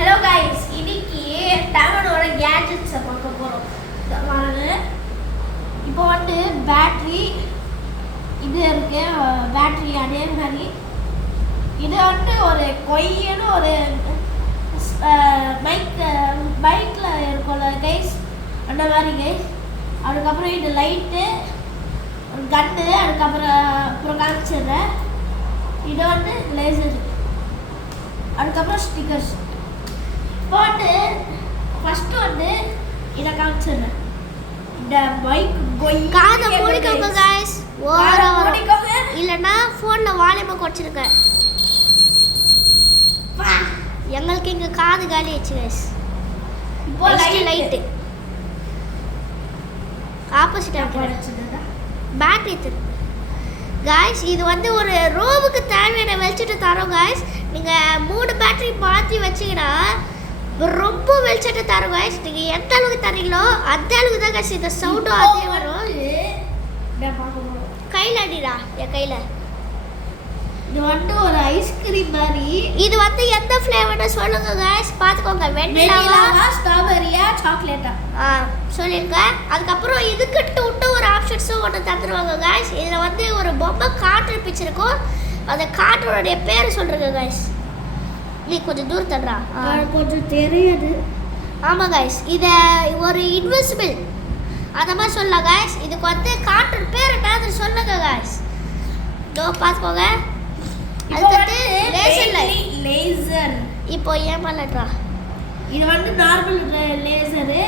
Hello guys, இன்னைக்கு டேமனோட கேட்ஜெட்ஸை பார்க்க போகிறோம். வாங்க, இப்போ வந்து பேட்ரி இது இருக்கு. பேட்ரி அதே மாதிரி இது வந்து ஒரு கொய்யன்னு ஒரு பைக்கில் இருக்கும்ல கைஸ், அந்த மாதிரி கைஸ். அதுக்கப்புறம் இது லைட்டு, கன்னு, அப்புறம் காமிச்சிடுறேன். இது வந்து லேசர், அதுக்கப்புறம் ஸ்டிக்கர்ஸ். இப்போ வந்து ஃபஸ்ட்டு வந்து இதை காமிச்சிடுறேன். இந்த பைக் காதை மூடிக்கோங்க गाइस. ஓவரா மூடிக்கோங்க, இல்லனா ஃபோன்ல வால்யூம் குறைச்சிருங்க. எங்களுக்கு இங்க காது காலி ஆச்சு गाइस. இப்போ லைட் ஆப்போசிட்டா போடுறதுடா. பேட்டரி தரு गाइस. இது வந்து ஒரு ரூமுக்கு தேவையான வெளிச்சத்தை தரும் गाइस. நீங்க 3 பேட்டரி மாத்தி வச்சீங்கன்னா ரொம்ப வெளிச்சத்தை தரும் गाइस. நீங்க எந்த அளவுக்கு தரீங்களோ அந்த அளவுக்கு தான் गाइस இந்த சவுண்ட் அதே வரும். கையில அடிடா, என் கையில. இது வந்து ஒரு ஐஸ்கிரீம் மாதிரி. இது வந்து எந்த ஃப்ளேவர்னு சொல்லுங்க गाइस. பாத்துக்கோங்க, வெண்ணிலாவா, ஸ்ட்ராபெரியா, சாக்லேட்டா சொல்லிருங்க. அதுக்கப்புறம் இதுக்கிட்ட விட்டு ஒரு ஆப்ஷன்ஸும் ஒன்று தந்துடுவாங்க गाइस. இதில் வந்து ஒரு பொம்மை காற்று பிடிச்சிருக்கும். அந்த காற்றோடைய பேர் சொல்கிறேங்க गाइस. நீ கொஞ்சம் தூரம் தர்றா, கொஞ்சம் தெரியாது. ஆமாம் गाइस, இதை ஒரு இன்விசிபிள் அந்த மாதிரி சொல்லலாம் गाइस. இதுக்கு வந்து காற்று பேர் என்னது சொல்லுங்க गाइस. இதோ பார்த்துக்கோங்க. அதுக்கடுத்து லேசர். இப்போ ஏமாலட்றா. இது வந்து நார்மல் லேசரு.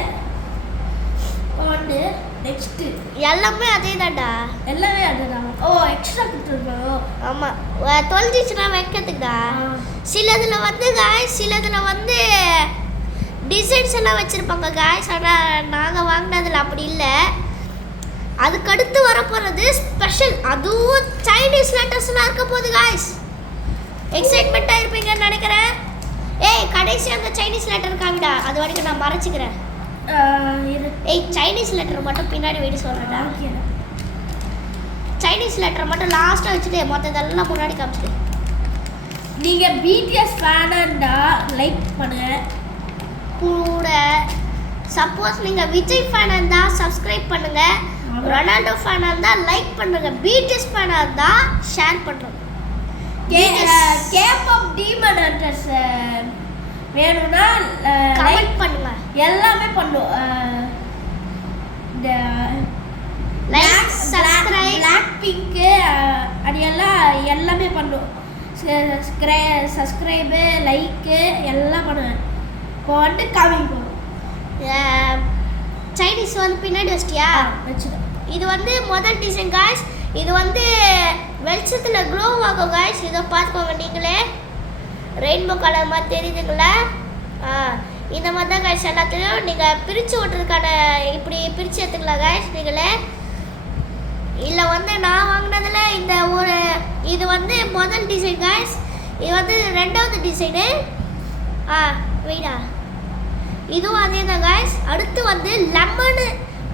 வந்து நெக்ஸ்ட் எல்லாமே அதே தான்டா. எல்லாமே அதுதான். ஓ, எக்ஸ்ட்ரா கொடுத்துருக்கோம். ஆமாம், தொலைஞ்சிச்சுன்னா வைக்கிறதுக்குடா. சிலதில் வந்து गाइस, சிலதில் வந்து டிசைன்ஸ் எல்லாம் வச்சுருப்பாங்க गाइस. ஆனால் நாங்கள் வாங்கினதில் அப்படி இல்லை. அதுக்கடுத்து வரப்போகிறது ஸ்பெஷல், அதுவும் சைனீஸ் லெட்டர்ஸ்லாம் இருக்க போகுது गाइस. எக்ஸைட்மெண்ட்டாக இருப்பீங்கன்னு நினைக்கிறேன். ஏய், கடைசி அந்த சைனீஸ் லெட்டர் காமிடா, அது வரைக்கும் நான் மறைச்சிக்கிறேன். ஏய், சைனீஸ் லெட்டர் மட்டும் பின்னாடி வெடி சொல்கிறேன்டா. சைனீஸ் லெட்டர் மட்டும் லாஸ்ட்டாக வச்சுட்டு மொத்ததெல்லாம் முன்னாடி காமிச்சிட்டு. நீங்கள் பிடிஎஸ் ஃபேனாண்டா லைக் பண்ணுங்க கூட. சப்போஸ் நீங்கள் விஜய் ஃபேனாக இருந்தால் சப்ஸ்கிரைப் பண்ணுங்கள். ரொனால்டோ ஃபேனாக இருந்தால் லைக் பண்ணுங்கள். பிடிஎஸ் ஃபேனாக இருந்தால் ஷேர் பண்ணுறோம். கேபாப் டீமன் ஹண்டர்ஸ் வேணும்னா கமெண்ட் பண்ணுங்க. எல்லாமே பண்ணுவோம். இந்த லைக், சப்ஸ்கிரைப், பிளாக் பிங்க் அது எல்லாமே பண்ணுவோம். சப்ஸ்கிரைபு, லைக்கு எல்லாம் பண்ணுவேன். இப்போ வந்து காமிப்போம். சைனீஸ் வந்து பின்னாடி வச்சிட்டியா? வச்சுட்டோம். இது வந்து முதல் டிசைன் गाइस. இது வந்து வெளிச்சத்தில் க்ளோ ஆகும் गाइस. இதை பார்த்துக்கோங்க நீங்களே. ரெயின்போ கலர் மாதிரி தெரியுதுங்களா? இந்த மாதிரி தான் गाइस. எல்லாத்தையும் நீங்கள் பிரித்து ஓட்டுறதுக்கான இப்படி பிரித்து எடுத்துக்கலாம் गाइस நீங்களே. இல்லை வந்து நான் வாங்கினதில் இந்த ஒரு இது வந்து முதல் டிசைன் गाइस. இது வந்து ரெண்டாவது டிசைனு. வெயிடா, இதுவும் அதே தான் गाइस. அடுத்து வந்து லெமனு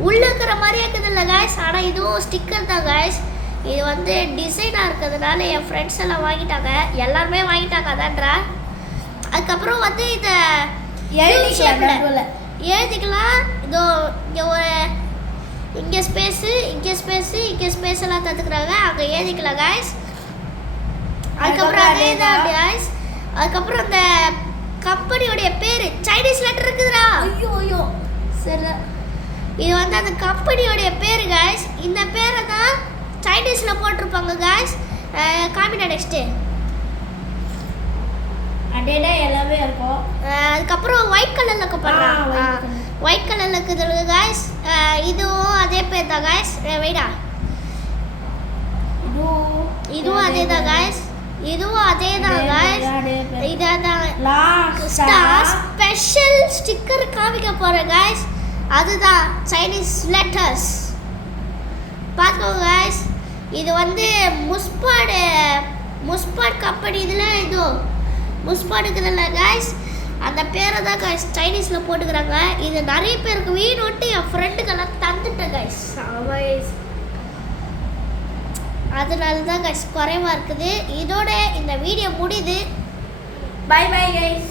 உள்ளே இருக்கிற மாதிரி இருக்குதுல்ல गाइस. ஆனால் இதுவும் ஸ்டிக்கர் தான் गाइस. இது வந்து டிசைனாக இருக்கிறதுனால என் ஃப்ரெண்ட்ஸ் எல்லாம் வாங்கிட்டாங்க, எல்லாருமே வாங்கிட்டாங்க அதான்றா. அதுக்கப்புறம் வந்து இதை எழுதிக்கலாம். இதோ இங்கே ஒரு இங்கே ஸ்பேஸு, இங்கே ஸ்பேஸு, இங்கே ஸ்பேஸ் எல்லாம் தந்துக்கிறாங்க, அங்கே எழுதிக்கலாம் गाइस. அதுக்கப்புறம் அதே தான் गाइस. அதுக்கப்புறம் அந்த கம்பெனியோடைய பேர் சைனீஸ் லெட்டர் இருக்குதுடா. ஐயோ சரி, இது வந்து அந்த கம்பெனியோடைய பேர் गाइस. இந்த பேரை தான் சைனீஸில் போட்டிருப்பாங்க गाइस. காமிடா நெக்ஸ்ட்டு. அதே தான் எல்லாமே இருக்கும். அதுக்கப்புறம் ஒயிட் கலரில் இருக்கப்படுறாங்க. ஒயிட் கலரில் இருக்குது गाइस. இதுவும் அதே பேர் தான் गाइस. வெயிடா, இதுவும் அதே தான் गाइस. இதுவும் அதே தான் गाइस. இதான் ஸ்பெஷல் ஸ்டிக்கர் காமிக்க போகிறேன் गाइस. அதுதான் சைனீஸ் லெட்டர்ஸ். பார்த்துக்கோங்க गाइस. இது வந்து முஸ்பாட் கம்பெனி. இதில் இது முஸ்பாட் இருக்குதுல்ல गाइस, அந்த பேரை தான் गाइस சைனீஸில் போட்டுக்கிறாங்க. இது நிறைய பேருக்கு வீணுன்ட்டு என் ஃப்ரெண்டுக்கெல்லாம் தந்துட்டேன் गाइस. அதனால தான் गाइस குறைவாக இருக்குது. இதோட இந்த வீடியோ முடியுது. Bye bye guys.